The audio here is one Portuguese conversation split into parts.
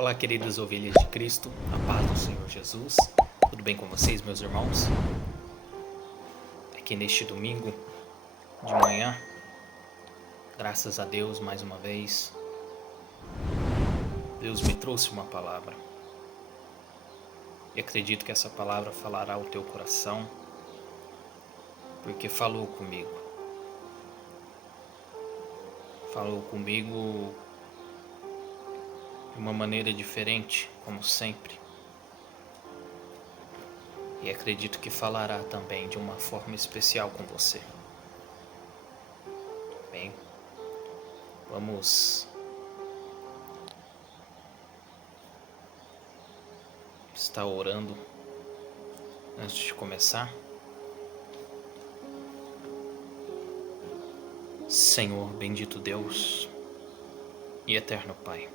Olá, queridas ovelhas de Cristo, a paz do Senhor Jesus. Tudo bem com vocês, meus irmãos? Aqui neste domingo de manhã, graças a Deus mais uma vez, Deus me trouxe uma palavra. E acredito que essa palavra falará ao teu coração, porque falou comigo. Falou comigo de uma maneira diferente, como sempre. E acredito que falará também de uma forma especial com você. Bem, vamos estar orando antes de começar. Senhor, bendito Deus e eterno Pai,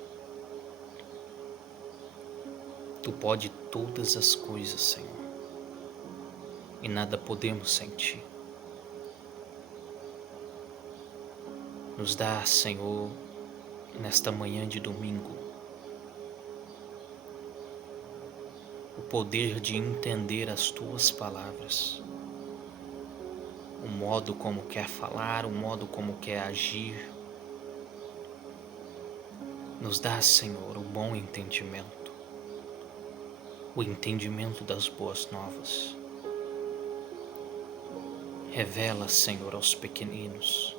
Tu pode todas as coisas, Senhor, e nada podemos sem Ti. Nos dá, Senhor, nesta manhã de domingo, o poder de entender as Tuas palavras, o modo como quer falar, o modo como quer agir. Nos dá, Senhor, o bom entendimento, o entendimento das boas novas. Revela, Senhor, aos pequeninos,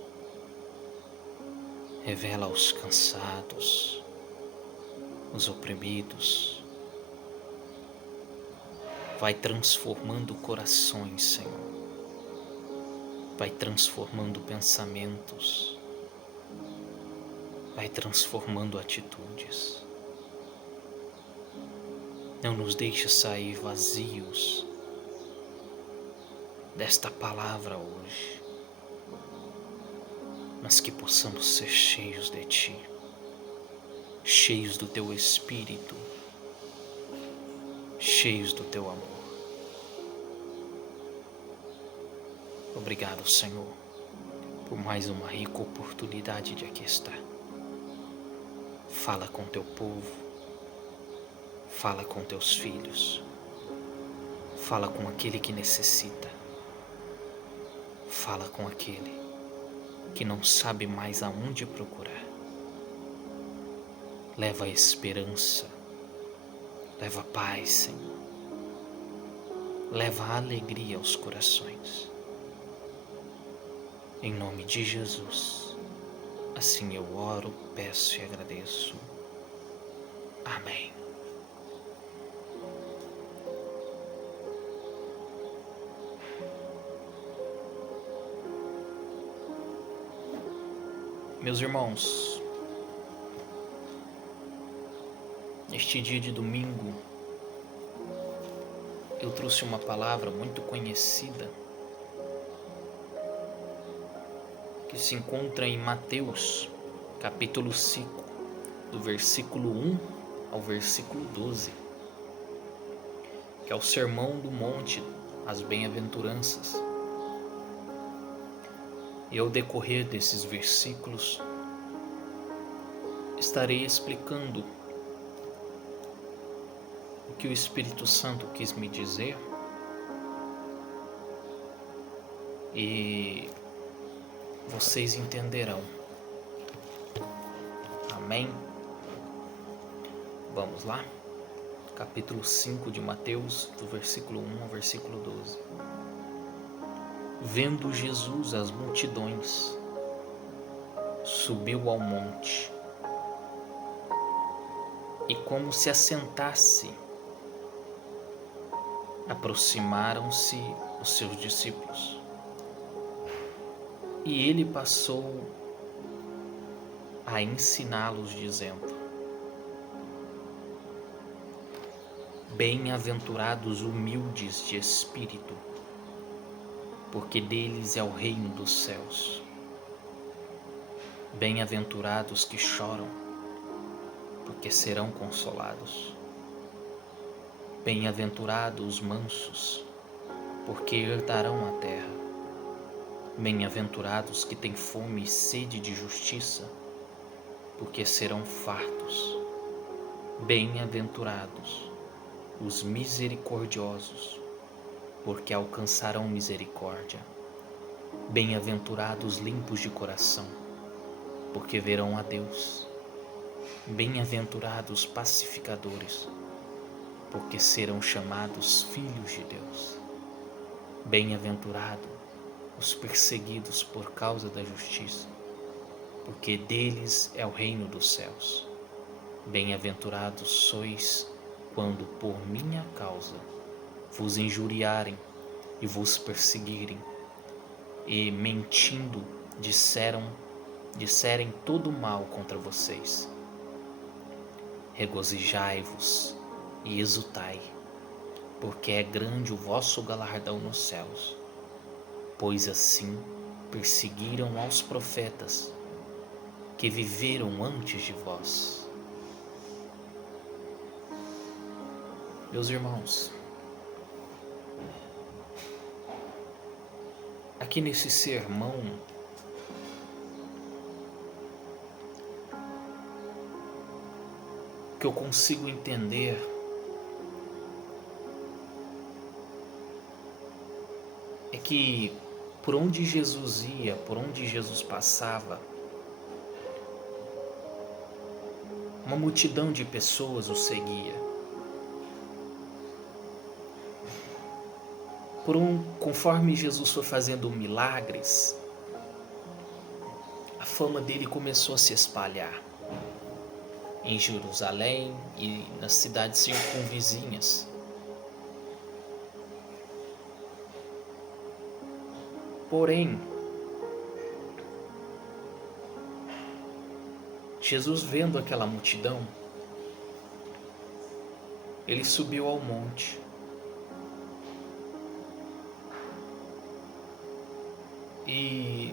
revela aos cansados, os oprimidos. Vai transformando corações, Senhor. Vai transformando pensamentos. Vai transformando atitudes. Não nos deixe sair vazios desta palavra hoje, mas que possamos ser cheios de Ti, cheios do Teu Espírito, cheios do Teu amor. Obrigado, Senhor, por mais uma rica oportunidade de aqui estar. Fala com Teu povo, fala com Teus filhos, fala com aquele que necessita, fala com aquele que não sabe mais aonde procurar. Leva a esperança, leva a paz, Senhor, leva a alegria aos corações. Em nome de Jesus, assim eu oro, peço e agradeço. Amém. Meus irmãos, neste dia de domingo, eu trouxe uma palavra muito conhecida que se encontra em Mateus, capítulo 5, do versículo 1 ao versículo 12, que é o Sermão do Monte, as Bem-aventuranças. E ao decorrer desses versículos, estarei explicando o que o Espírito Santo quis me dizer e vocês entenderão. Amém? Vamos lá? Capítulo 5 de Mateus, do versículo 1 ao versículo 12. Vendo Jesus as multidões, subiu ao monte e, como se assentasse, aproximaram-se os seus discípulos. E ele passou a ensiná-los, dizendo: Bem-aventurados humildes de espírito, porque deles é o reino dos céus. Bem-aventurados que choram, porque serão consolados. Bem-aventurados os mansos, porque herdarão a terra. Bem-aventurados que têm fome e sede de justiça, porque serão fartos. Bem-aventurados os misericordiosos, porque alcançarão misericórdia. Bem-aventurados limpos de coração, porque verão a Deus. Bem-aventurados pacificadores, porque serão chamados filhos de Deus. Bem-aventurados os perseguidos por causa da justiça, porque deles é o reino dos céus. Bem-aventurados sois quando por minha causa vos injuriarem e vos perseguirem, e mentindo disserem todo mal contra vocês. Regozijai-vos e exultai, porque é grande o vosso galardão nos céus, pois assim perseguiram aos profetas que viveram antes de vós. Meus irmãos, aqui nesse sermão, que eu consigo entender é que por onde Jesus ia, por onde Jesus passava, uma multidão de pessoas o seguia. Conforme Jesus foi fazendo milagres, a fama dele começou a se espalhar em Jerusalém e nas cidades circunvizinhas. Porém, Jesus, vendo aquela multidão, ele subiu ao monte. E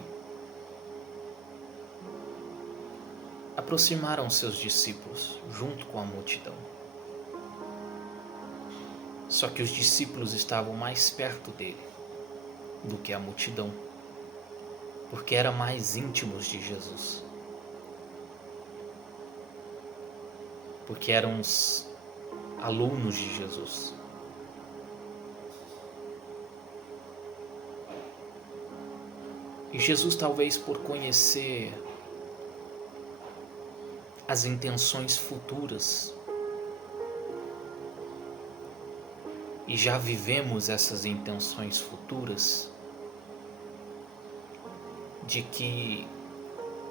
aproximaram seus discípulos junto com a multidão. Só que os discípulos estavam mais perto dele do que a multidão, porque eram mais íntimos de Jesus, porque eram os alunos de Jesus. E Jesus, talvez por conhecer as intenções futuras, e já vivemos essas intenções futuras, de que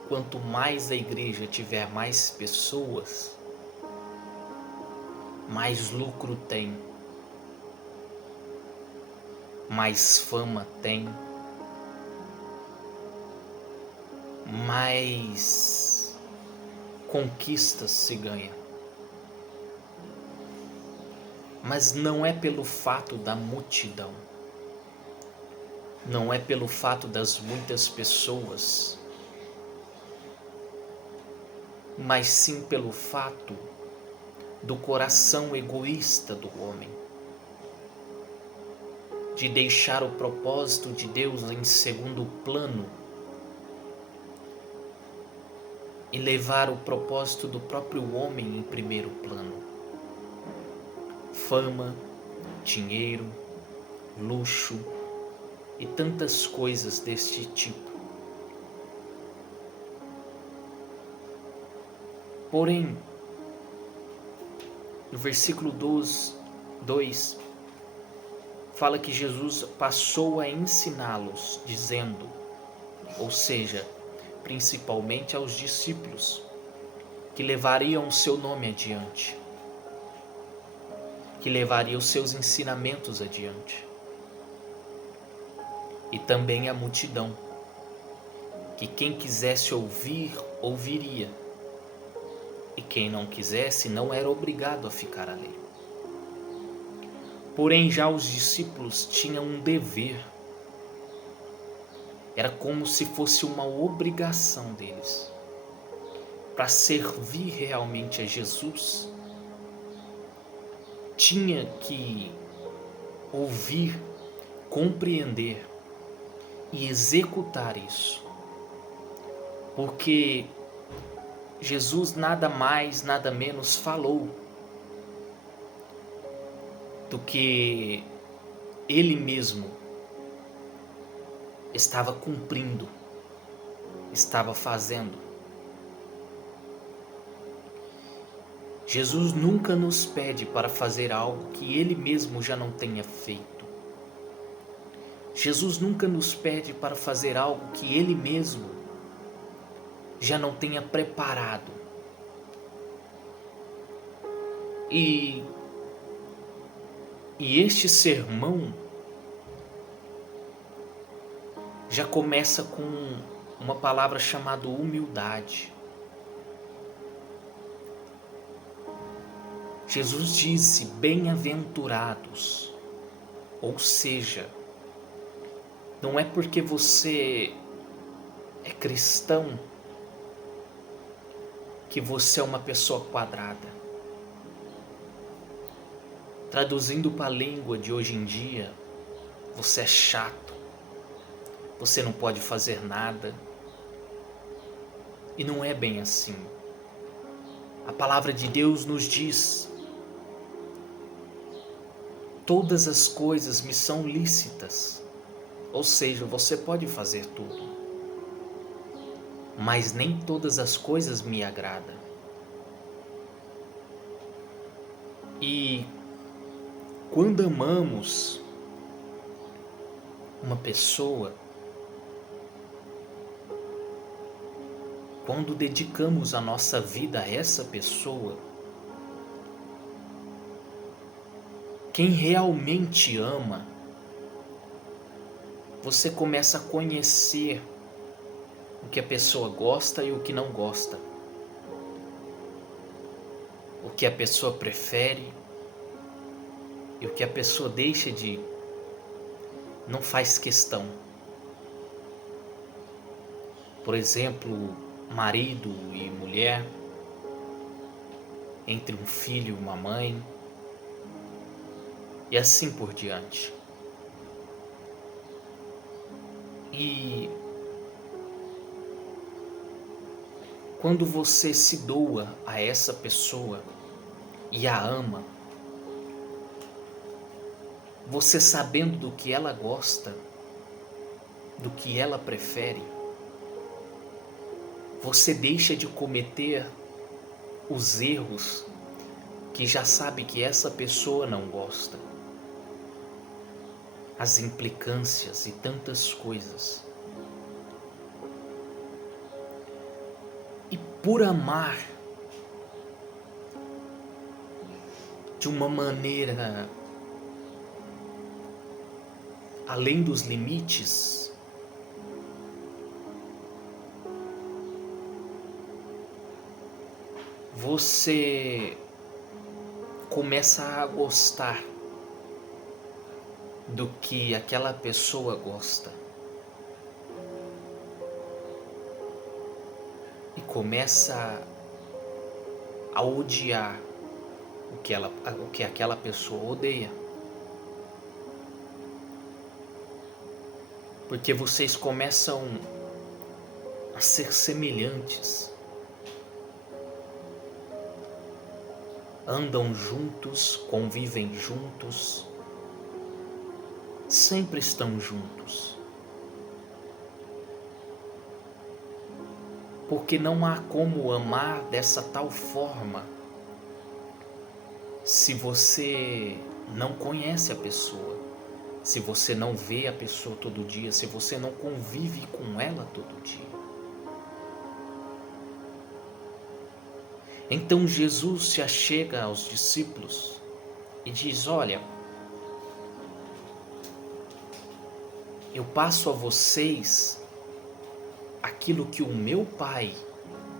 quanto mais a igreja tiver mais pessoas, mais lucro tem, mais fama tem, mais conquistas se ganha. Mas não é pelo fato da multidão, não é pelo fato das muitas pessoas, mas sim pelo fato do coração egoísta do homem, de deixar o propósito de Deus em segundo plano e levar o propósito do próprio homem em primeiro plano. Fama, dinheiro, luxo e tantas coisas deste tipo. Porém, no versículo 2, fala que Jesus passou a ensiná-los, dizendo, ou seja, principalmente aos discípulos, que levariam o seu nome adiante, que levariam os seus ensinamentos adiante, e também a multidão, que quem quisesse ouvir, ouviria, e quem não quisesse não era obrigado a ficar ali. Porém, já os discípulos tinham um dever. Era como se fosse uma obrigação deles. Para servir realmente a Jesus, tinha que ouvir, compreender e executar isso. Porque Jesus nada mais, nada menos falou do que ele mesmo estava cumprindo, estava fazendo. Jesus nunca nos pede para fazer algo que ele mesmo já não tenha feito. Jesus nunca nos pede para fazer algo que ele mesmo já não tenha preparado. E este sermão já começa com uma palavra chamada humildade. Jesus disse: bem-aventurados, ou seja, não é porque você é cristão que você é uma pessoa quadrada. Traduzindo para a língua de hoje em dia, você é chato, você não pode fazer nada. E não é bem assim. A palavra de Deus nos diz: todas as coisas me são lícitas. Ou seja, você pode fazer tudo, mas nem todas as coisas me agradam. E quando amamos uma pessoa, quando dedicamos a nossa vida a essa pessoa, quem realmente ama, você começa a conhecer o que a pessoa gosta e o que não gosta, o que a pessoa prefere e o que a pessoa deixa de, não faz questão. Por exemplo, marido e mulher, entre um filho e uma mãe, e assim por diante. E quando você se doa a essa pessoa e a ama, você sabendo do que ela gosta, do que ela prefere, você deixa de cometer os erros que já sabe que essa pessoa não gosta. As implicâncias e tantas coisas. E por amar de uma maneira além dos limites, você começa a gostar do que aquela pessoa gosta e começa a odiar o que aquela pessoa odeia, porque vocês começam a ser semelhantes, andam juntos, convivem juntos, sempre estão juntos. Porque não há como amar dessa tal forma se você não conhece a pessoa, se você não vê a pessoa todo dia, se você não convive com ela todo dia. Então Jesus se achega aos discípulos e diz: olha, eu passo a vocês aquilo que o meu Pai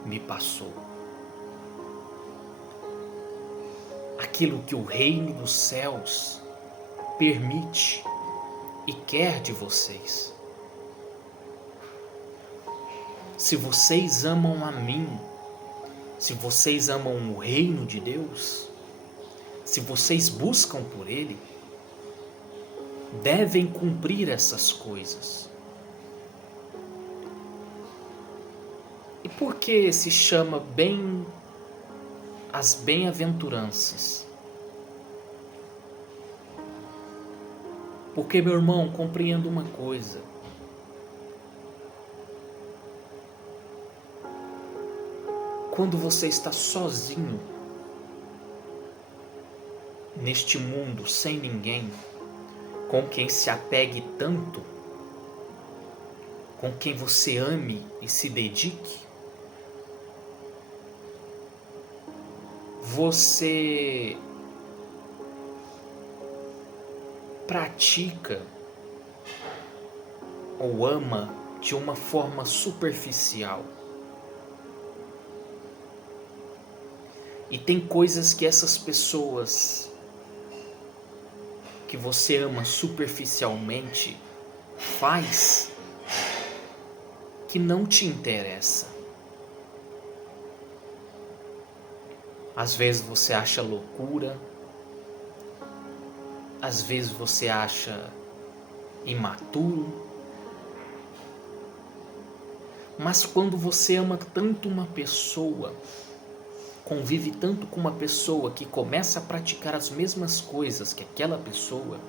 me passou. Aquilo que o reino dos céus permite e quer de vocês. Se vocês amam a mim, se vocês amam o reino de Deus, se vocês buscam por ele, devem cumprir essas coisas. E por que se chama as bem-aventuranças? Porque, meu irmão, compreenda uma coisa. Quando você está sozinho neste mundo, sem ninguém, com quem se apegue tanto, com quem você ame e se dedique, você pratica ou ama de uma forma superficial. E tem coisas que essas pessoas que você ama superficialmente faz que não te interessa. Às vezes você acha loucura, às vezes você acha imaturo, mas quando você ama tanto uma pessoa, convive tanto com uma pessoa que começa a praticar as mesmas coisas que aquela pessoa,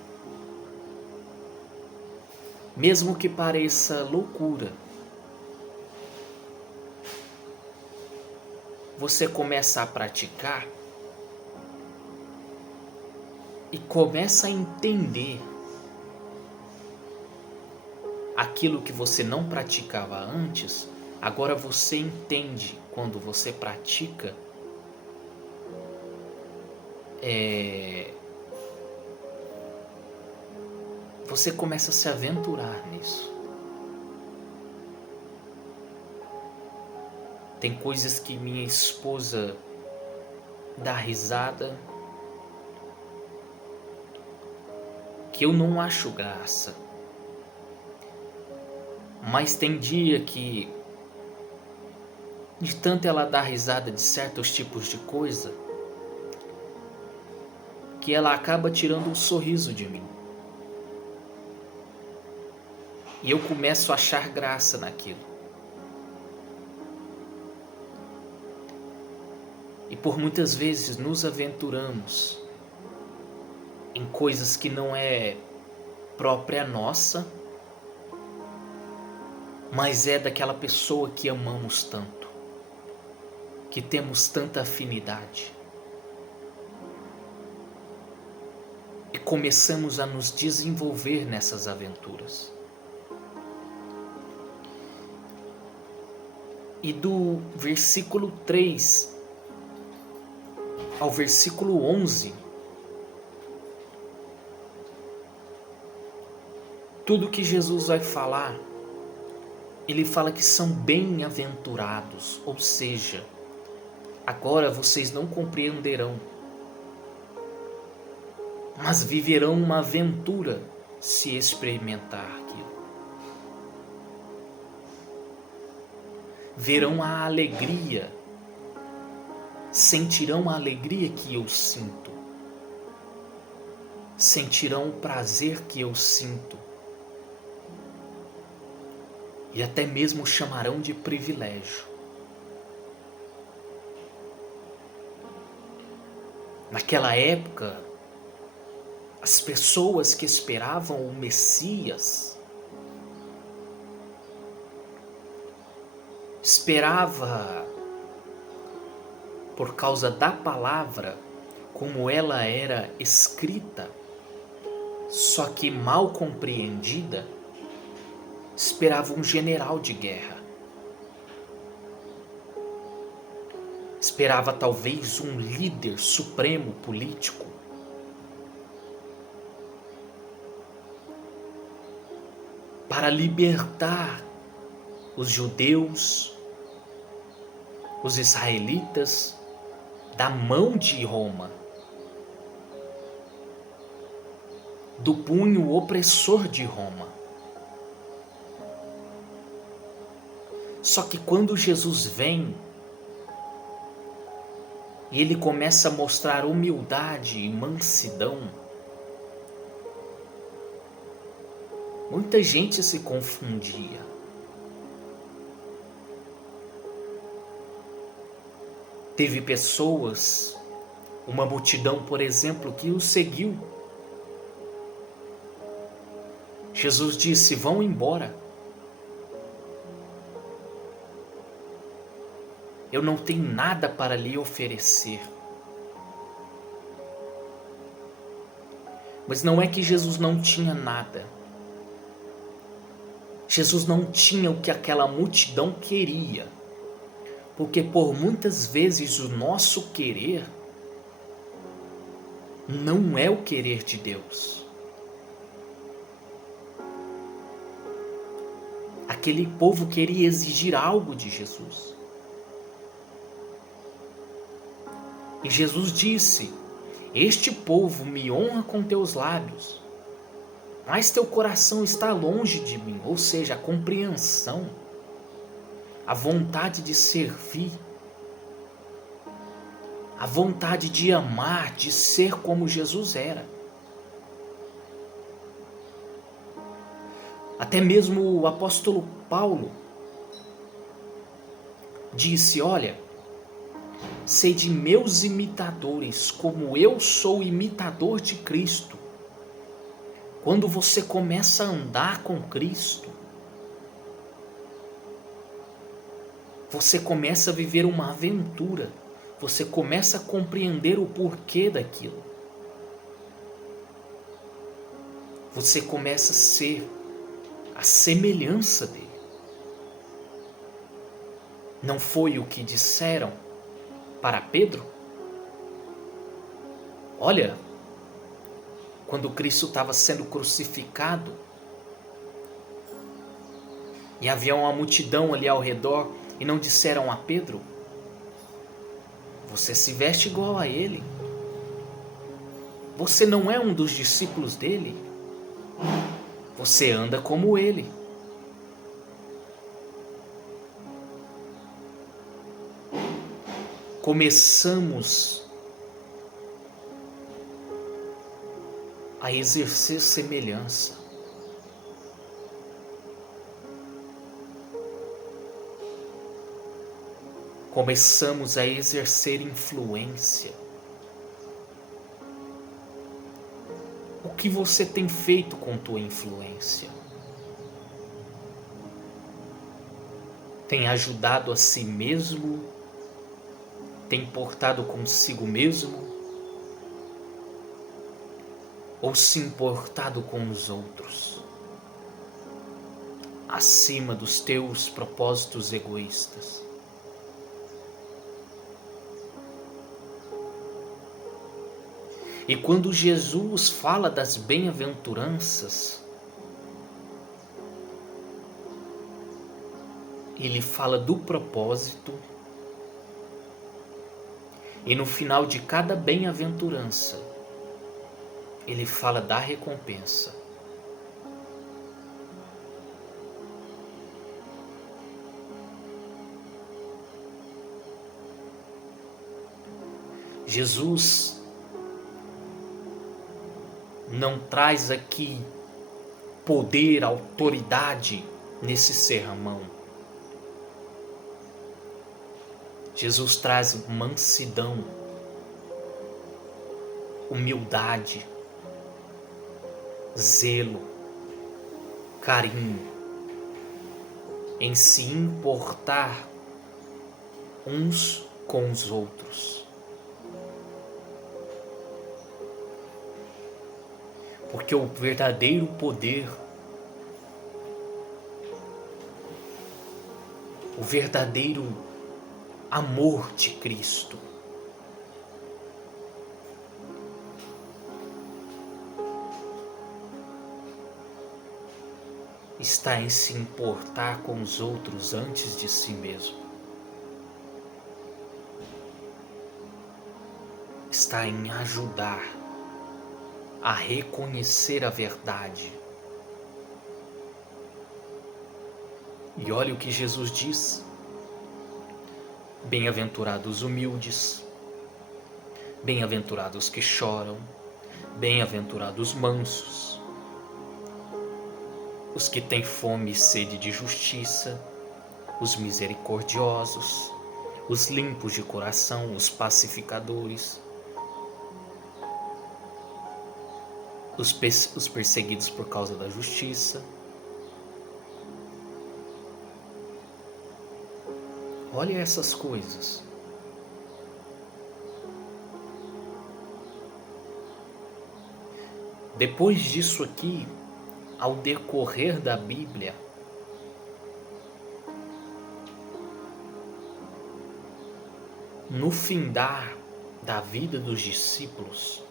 mesmo que pareça loucura, você começa a praticar e começa a entender aquilo que você não praticava antes. Agora você entende quando você pratica você começa a se aventurar nisso. Tem coisas que minha esposa dá risada que eu não acho graça. Mas tem dia que, de tanto ela dar risada de certos tipos de coisa, que ela acaba tirando um sorriso de mim. E eu começo a achar graça naquilo. E por muitas vezes nos aventuramos em coisas que não é própria nossa, mas é daquela pessoa que amamos tanto, que temos tanta afinidade. E começamos a nos desenvolver nessas aventuras. E do versículo 3 ao versículo 11, tudo que Jesus vai falar, ele fala que são bem-aventurados, ou seja, agora vocês não compreenderão, mas viverão uma aventura se experimentar aquilo. Verão a alegria, sentirão a alegria que eu sinto, sentirão o prazer que eu sinto, e até mesmo chamarão de privilégio. Naquela época, as pessoas que esperavam o Messias esperava por causa da palavra, como ela era escrita, só que mal compreendida, esperava um general de guerra. Esperava talvez um líder supremo político. Para libertar os judeus, os israelitas, da mão de Roma, do punho opressor de Roma. Só que quando Jesus vem e ele começa a mostrar humildade e mansidão, muita gente se confundia. Teve pessoas, uma multidão, por exemplo, que o seguiu. Jesus disse: vão embora. Eu não tenho nada para lhe oferecer. Mas não é que Jesus não tinha nada. Jesus não tinha o que aquela multidão queria. Porque por muitas vezes o nosso querer não é o querer de Deus. Aquele povo queria exigir algo de Jesus. E Jesus disse: este povo me honra com teus lábios, mas teu coração está longe de mim. Ou seja, a compreensão, a vontade de servir, a vontade de amar, de ser como Jesus era. Até mesmo o apóstolo Paulo disse: olha, sede meus imitadores, como eu sou imitador de Cristo. Quando você começa a andar com Cristo, você começa a viver uma aventura. Você começa a compreender o porquê daquilo. Você começa a ser a semelhança dele. Não foi o que disseram para Pedro? Olha, quando Cristo estava sendo crucificado e havia uma multidão ali ao redor, e não disseram a Pedro: você se veste igual a ele, você não é um dos discípulos dele, você anda como ele. Começamos a exercer semelhança. Começamos a exercer influência. O que você tem feito com tua influência? Tem ajudado a si mesmo? Tem importado consigo mesmo? Ou se importado com os outros? Acima dos teus propósitos egoístas? E quando Jesus fala das bem-aventuranças, ele fala do propósito, e no final de cada bem-aventurança, ele fala da recompensa. Jesus não traz aqui poder, autoridade nesse sermão. Jesus traz mansidão, humildade, zelo, carinho, em se importar uns com os outros. Porque o verdadeiro poder, o verdadeiro amor de Cristo está em se importar com os outros antes de si mesmo. Está em ajudar a reconhecer a verdade. E olha o que Jesus diz: bem-aventurados humildes, bem-aventurados que choram, bem-aventurados mansos, os que têm fome e sede de justiça, os misericordiosos, os limpos de coração, os pacificadores. os perseguidos por causa da justiça. Olha essas coisas. Depois disso aqui, ao decorrer da Bíblia, no findar da vida dos discípulos,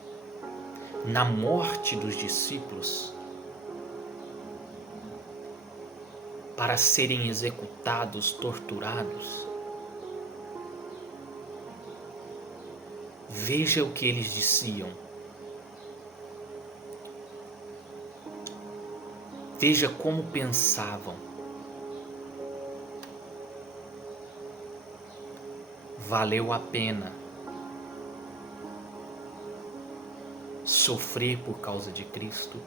na morte dos discípulos, para serem executados, torturados, veja o que eles diziam. Veja como pensavam. Valeu a pena sofrer por causa de Cristo.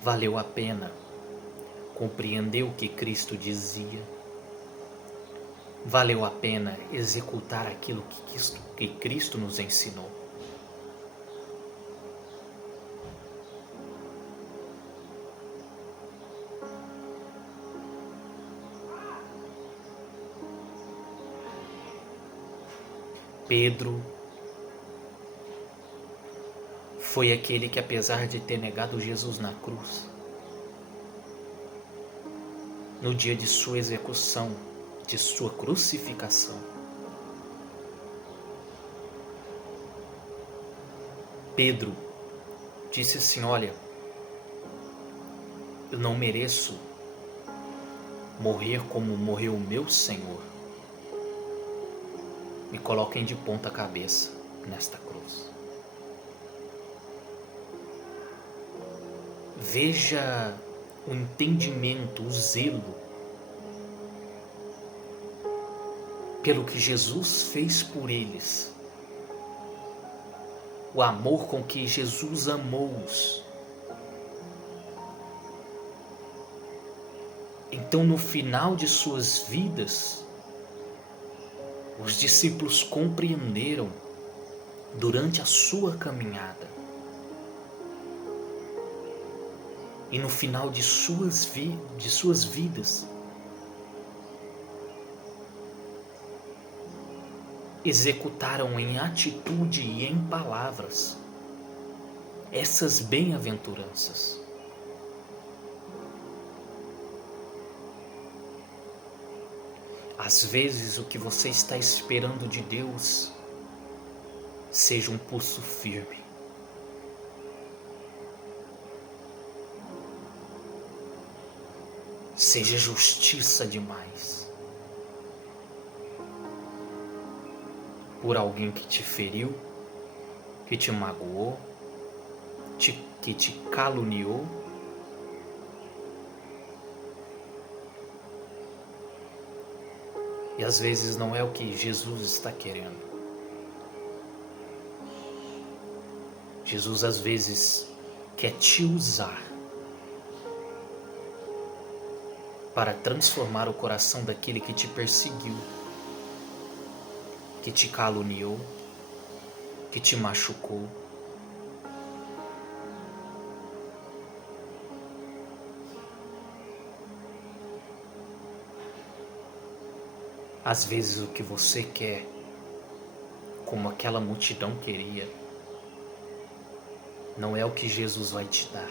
Valeu a pena compreender o que Cristo dizia. Valeu a pena executar aquilo que Cristo nos ensinou. Pedro foi aquele que, apesar de ter negado Jesus na cruz, no dia de sua execução, de sua crucificação, Pedro disse assim: olha, eu não mereço morrer como morreu o meu Senhor. Me coloquem de ponta cabeça nesta cruz. Veja o entendimento, o zelo pelo que Jesus fez por eles, o amor com que Jesus amou-os. Então, no final de suas vidas, os discípulos compreenderam, durante a sua caminhada, e no final de suas vidas, executaram em atitude e em palavras essas bem-aventuranças. Às vezes o que você está esperando de Deus seja um pulso firme. Seja justiça demais. Por alguém que te feriu, que te magoou, que te caluniou. E às vezes não é o que Jesus está querendo. Jesus às vezes quer te usar para transformar o coração daquele que te perseguiu, que te caluniou, que te machucou. Às vezes o que você quer, como aquela multidão queria, não é o que Jesus vai te dar.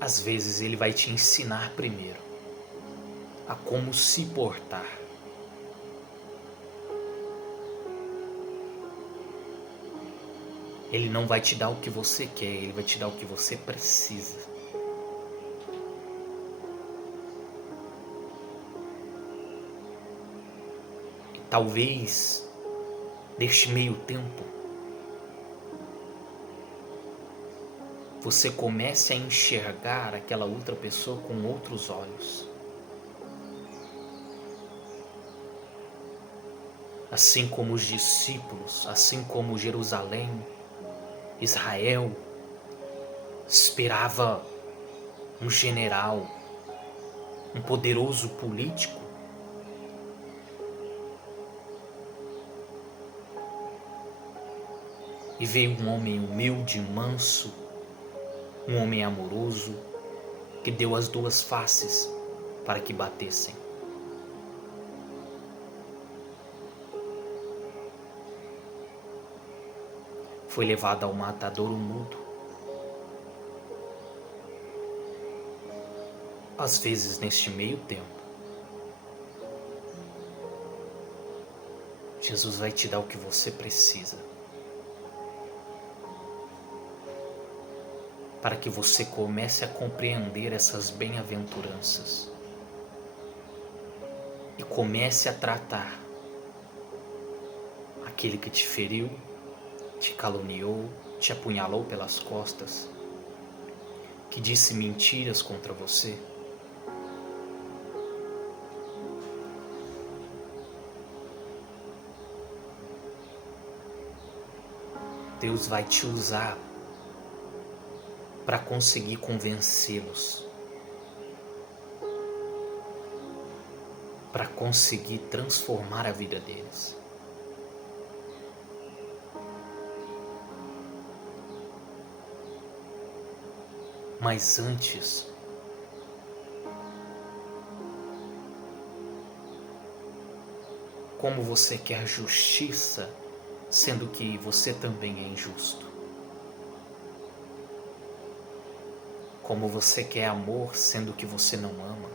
Às vezes Ele vai te ensinar primeiro a como se portar. Ele não vai te dar o que você quer, Ele vai te dar o que você precisa. E talvez, neste meio tempo, você comece a enxergar aquela outra pessoa com outros olhos. Assim como os discípulos, assim como Jerusalém, Israel, esperava um general, um poderoso político. E veio um homem humilde, manso, um homem amoroso, que deu as duas faces para que batessem. Foi levado ao matadouro mudo. Às vezes, neste meio tempo, Jesus vai te dar o que você precisa para que você comece a compreender essas bem-aventuranças e comece a tratar aquele que te feriu, te caluniou, te apunhalou pelas costas, que disse mentiras contra você. Deus vai te usar para conseguir convencê-los, para conseguir transformar a vida deles. Mas antes, como você quer justiça, sendo que você também é injusto? Como você quer amor, sendo que você não ama?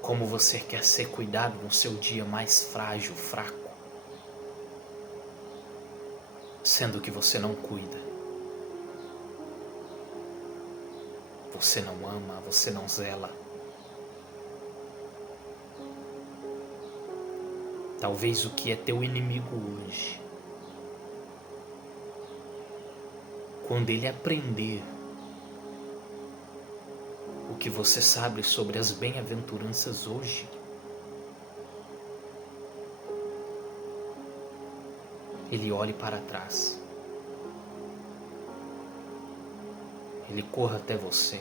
Como você quer ser cuidado no seu dia mais frágil, fraco, sendo que você não cuida? Você não ama, você não zela. Talvez o que é teu inimigo hoje, quando ele aprender o que você sabe sobre as bem-aventuranças hoje, ele olhe para trás, ele corra até você,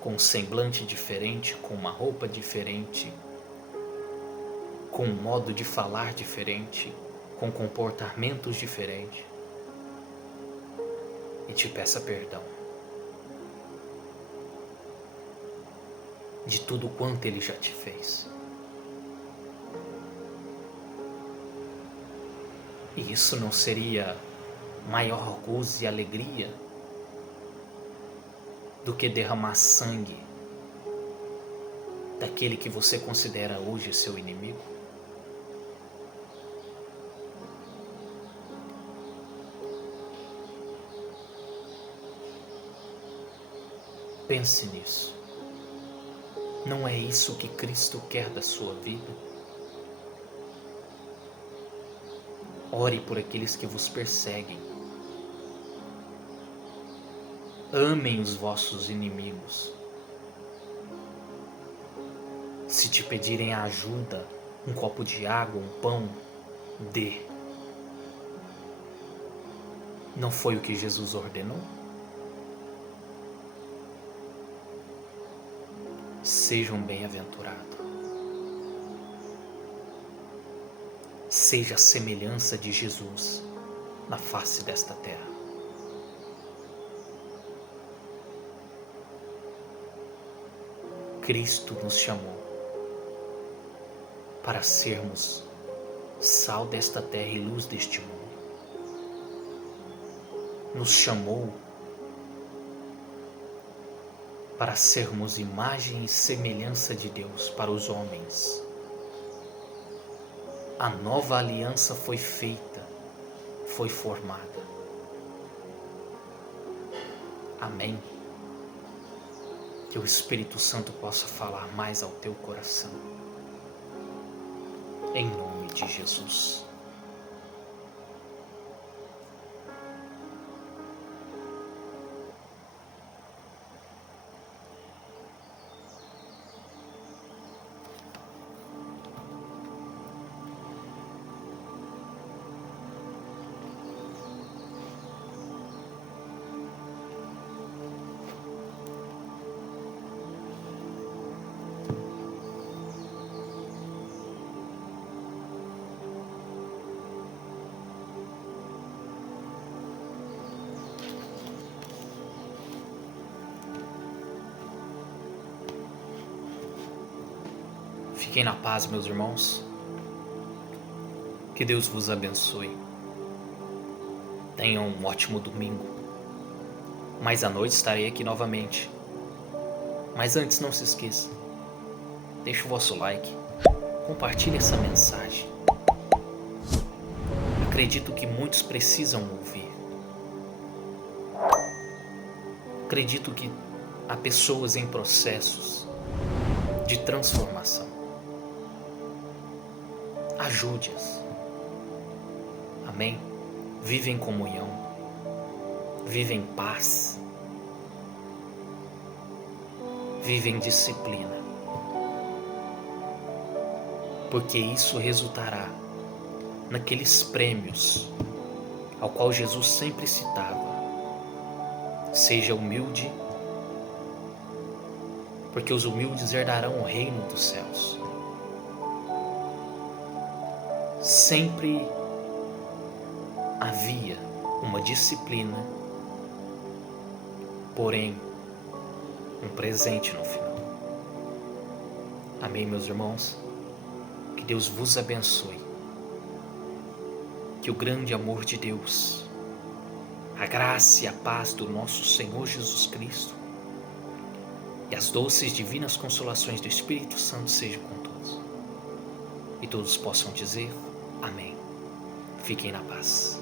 com um semblante diferente, com uma roupa diferente, com um modo de falar diferente, com comportamentos diferentes, e te peça perdão de tudo quanto ele já te fez. E isso não seria maior gozo e alegria do que derramar sangue daquele que você considera hoje seu inimigo? Pense nisso. Não é isso que Cristo quer da sua vida? Ore por aqueles que vos perseguem. Amem os vossos inimigos. Se te pedirem ajuda, um copo de água, um pão, dê. Não foi o que Jesus ordenou? Sejam bem-aventurados. Seja a semelhança de Jesus na face desta terra. Cristo nos chamou para sermos sal desta terra e luz deste mundo. Nos chamou para sermos imagem e semelhança de Deus para os homens. A nova aliança foi feita, foi formada. Amém. Que o Espírito Santo possa falar mais ao teu coração. Em nome de Jesus. Fiquem na paz, meus irmãos. Que Deus vos abençoe. Tenham um ótimo domingo. Mais à noite estarei aqui novamente. Mas antes, não se esqueça. Deixe o vosso like. Compartilhe essa mensagem. Acredito que muitos precisam ouvir. Acredito que há pessoas em processos de transformação. Ajude-as. Amém? Vive em comunhão. Vive em paz. Vive em disciplina. Porque isso resultará naqueles prêmios ao qual Jesus sempre citava. Seja humilde, porque os humildes herdarão o reino dos céus. Sempre havia uma disciplina, porém um presente no final. Amém, meus irmãos? Que Deus vos abençoe. Que o grande amor de Deus, a graça e a paz do nosso Senhor Jesus Cristo e as doces divinas consolações do Espírito Santo sejam com todos. E todos possam dizer amém. Fiquem na paz.